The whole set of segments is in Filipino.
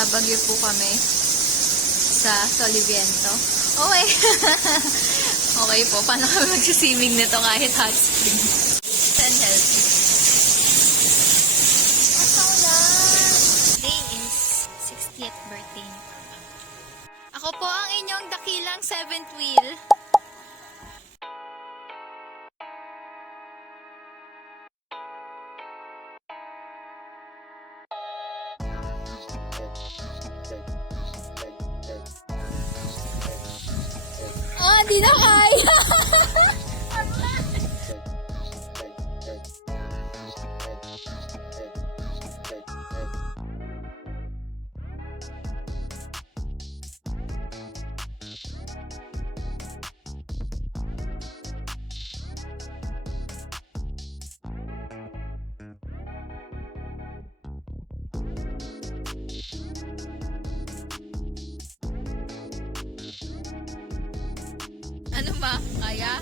Nabagyo po kami sa Soliviento. Okay. Okay po. Paano kami magsiswimming nito kahit hot spring? And healthy. Today is 60th birthday ni Papa. Ako po ang inyong dakilang 7th wheel. Oh, di na kaya! Ano ba? Kaya?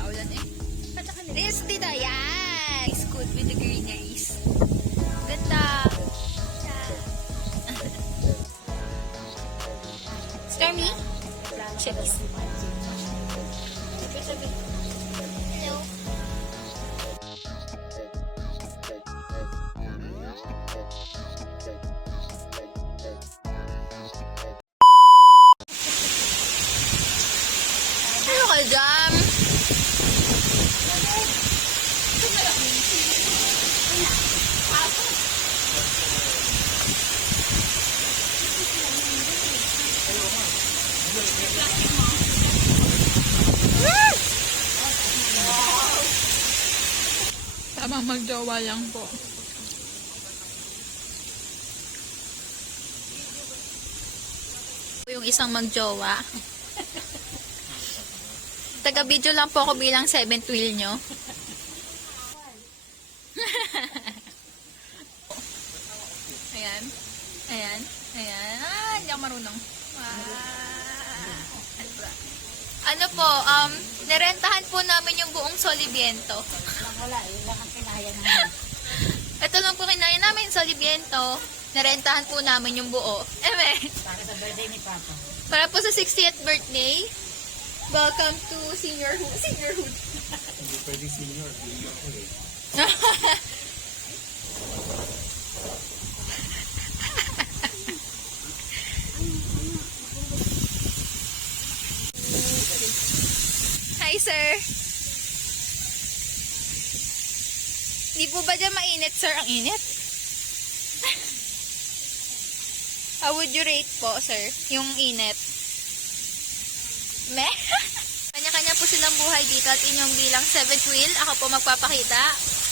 Naulan eh. This dito, yes! Good with the greeneries. Ganda! Stormy? Chips. Hello? Ano ka dyan? Tama, magjowa lang po. Yung isang magjowa. Taga-video lang po ako bilang 7th wheel nyo. Ayan. Ayan. Ayan. Ah, hindi ako marunong. Ano po, nirentahan po namin yung buong Soliviento. Wala, yun lang ang kinaya namin. Ito lang po kinaya namin, Soliviento. Nirentahan po namin yung buo. Para sa birthday ni Papa. Para po sa 60th birthday. Welcome to seniorhood. Seniorhood. Hindi pwede senior. Junior ko eh. Hi, sir. Di po ba dyan mainit, sir? Ang init. How would you rate po, sir? Yung init. Meh? Kanya-kanya po silang buhay dito at inyong bilang 7th wheel. Ako po magpapakita.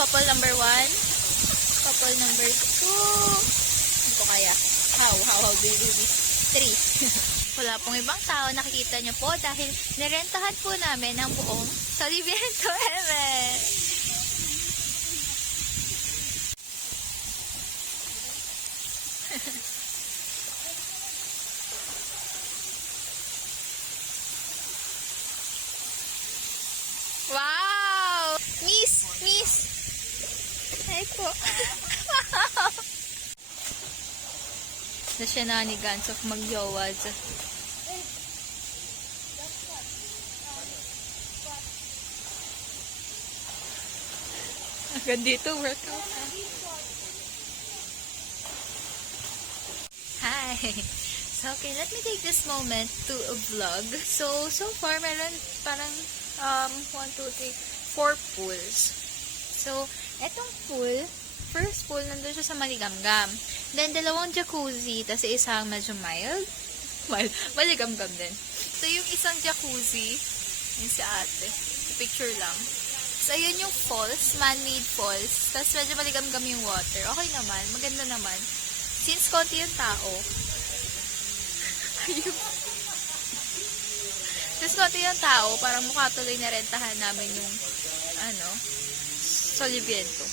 Couple number 1. Couple number 2. Hindi ko kaya. How do you do this? 3. Wala pong ibang tao. Nakikita nyo po dahil nirentahan po namin ang buong Soliviento Ever. Wow! Miss! Ay po. The shenanigans of magjowa. Agad dito, workout. Hi! So, okay, let me take this moment to vlog. So far, meron parang 1, 2, 3, 4 pools. So, etong pool, first pool, nandun siya sa Maligamgam. Then, 2 jacuzzi, tas isang medyo mild. Maligamgam din. So, yung isang jacuzzi, yun si ate. Picture lang. So, ayun yung falls, man-made falls. Tas medyo maligamgam yung water. Okay naman, maganda naman. Since konti yung tao. Ayun. Tapos konti yung tao, parang mukha tuloy na rentahan namin yung, Soliviento.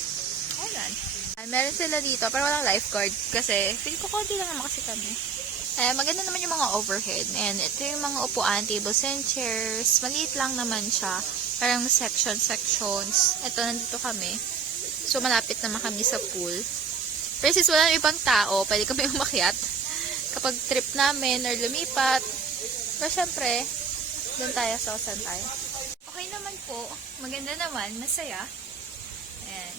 Ayan. Meron sila dito, pero walang lifeguard. Kasi, feel ko konti lang naman kasi kami. Maganda naman yung mga overhead. And ito yung mga upuan, tables and chairs. Maliit lang naman siya. Parang sections. Ito, nandito kami. So, malapit naman kami sa pool. Pero since wala nang ibang tao, pwede kami umakyat kapag trip namin or lumipat. Pero syempre, doon tayo sa saan tayo. Okay naman po. Maganda naman. Masaya. And,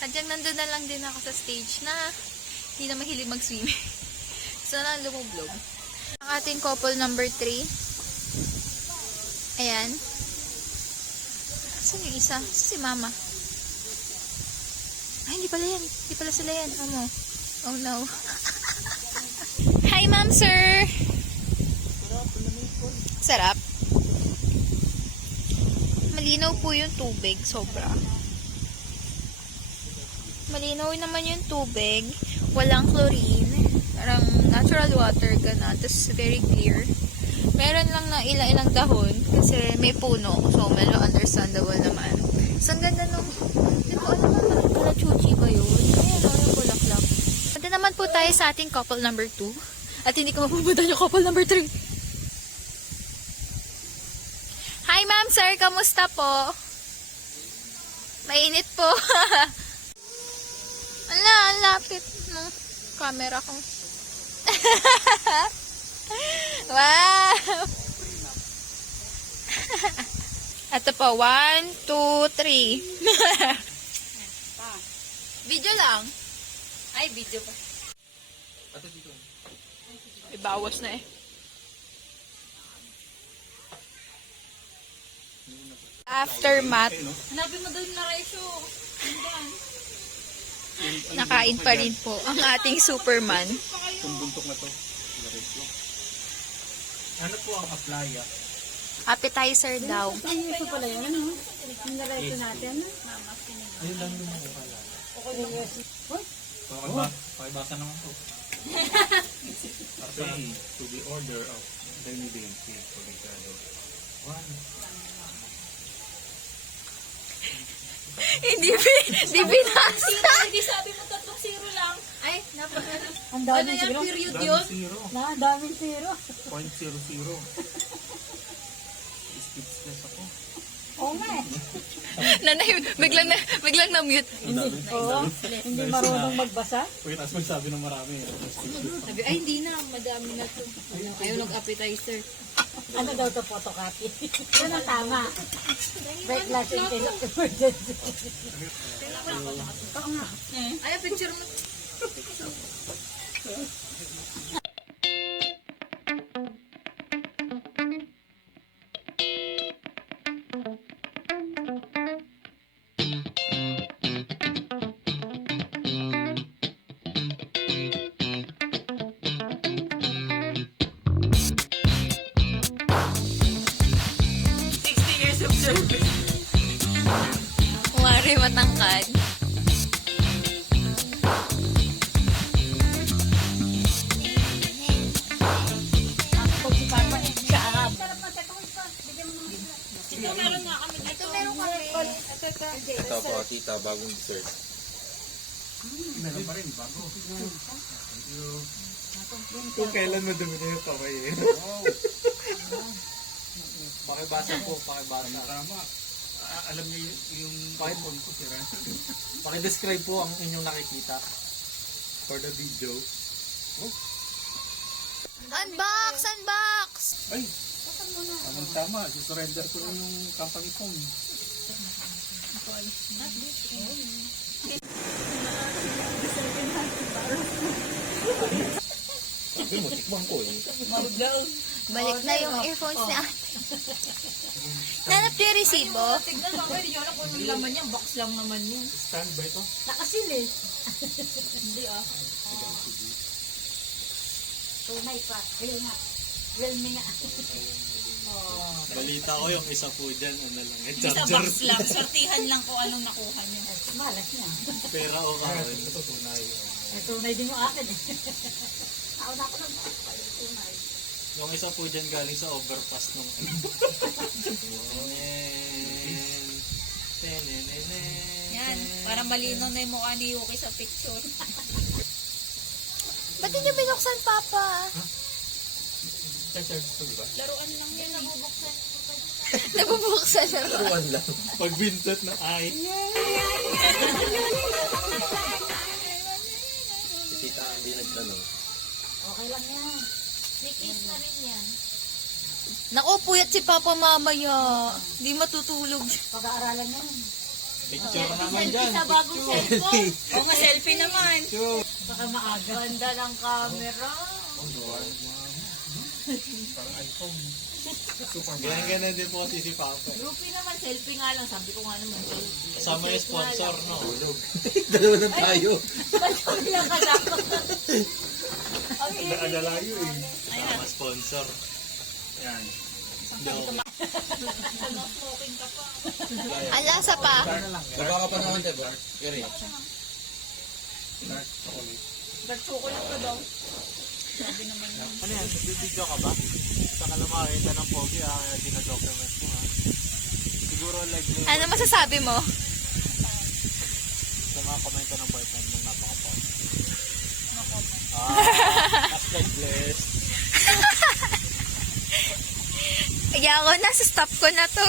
hadyang nandun na lang din ako sa stage na hindi na mahilig mag-swimming. So, na lumublog. Ang ating couple number 3. Ayan. Saan yung isa? Si Mama. Ay, hindi pala yan. Hindi pala sila yan. Oh no. Hi, Ma'am, sir. Sarap. Malinaw po yung tubig. Sobra. Malinaw naman yung tubig. Walang chlorine. Parang natural water, gano'n. Tapos very clear. Meron lang na ilang-ilang dahon kasi may puno. So, medyo understandable naman. So, ang ganda nung, hindi ko alam naman, kalachuchi ba yun? Ayan o, yung bulaklak. Punta naman po tayo sa ating couple number 2. At hindi ko mapupunta yung couple number 3. Hi, ma'am, sir. Kamusta po? Mainit po. Ala, ang lapit ng camera ko. Wow! Ito pa, 1, 2, 3. Video lang. Ay, video pa. Ibawas na eh. Aftermath. Hanapin mo doon na Raisyo. Nakain pa rin po ang ating Superman. Itong buntok na to. Ano po ang aplaya? Appetizer daw. Ay, ito pala yun. Ano? Yung na-Raisyo natin. Ayun lang yung mga pala. Pakibasa naman po. Okay, to the order of the ingredients for the gado. 1. Hindi binasa. Hindi sabi mo 3-0 lang. Ay, napaka... Ang daming zero. Period Daming yun? zero. Ang daming zero. 0.00. Speechless ako. Oo nga eh. Nanay, biglang na-mute. Hindi marunong magbasa. Wait, as magsabi ng marami. Sabi, ay hindi na, madami na to. Ayaw nag-appetizer. Ano daw to photocopy? Yun ang tama. Break class in case of emergency. Oo nga. Ay, picture mo. Wari matangkad. Pag si Papa eh, siya arab. Ito meron kami. Ito po, tita, bagong dessert. Meron pa rin, bago. Kung kailan mo dumi na yung kamay eh. Pakibasa po, pakibasa. Tama. Alam niyo yung phone ko, sira. Pakidescribe po ang inyong nakikita For the video. Unbox! Unbox! Ay! Tama. Susurrender ko rin yung company phone. Sabi mo, tikman ko eh. Balik na yung earphones ni ate. Nanap yung resibo. Tignan mo, hindi nyo alam kung ano laman yan. Box lang naman yun. Stand ba ito? Nakasil eh. Hindi ah. Tunay pa. Ayun nga. Well me nga. Balita ko yung isa po dyan, ano lang, Sa box lang, sortihan lang kung anong nakuha niyo. Malas niya. pera o karon. Ito tunay. Tunay din yung akin eh. Ako na ako ng tunay. Yung isa po dyan galing sa overpass nung ano. Yan, para malinaw na yung mukha ni Yuki sa picture. Ba't hindi binuksan, Papa? Charge ito, di ba? Laruan lang yan. Nabubuksan. Nabubuksan na ba? Tuwan lang. Pag Vincent na ay. puyat si Papa mamaya. Di matutulog. Pag-aaralan mo. Picture naman dyan. Sa bagong cellphone. O nga, selfie naman. Baka maaga. Ganda ng camera. Ganyan din po kasi si Papa. Groupie naman, selfie nga lang. Sabi ko nga naman, selfie. Kasama yung sponsor, no? Dalawa na tayo. Ba't kami lang kasama? Naadalayo eh. Kasama sponsor. Yan. Smoking ka pa. Ang lasa pa. Baba ka pa naman, diba? Gary. Ba't chocolate ka daw? Ano yan? Nagbibideo ka ba? Saka lang makakita ng pogi, kaya dinadocument mo, ha? Siguro like Ano masasabi mo? sa mga komento ng boyfriend mo, napaka-pogi. Hashtag blessed. Kaya ako, nasa stop ko na to.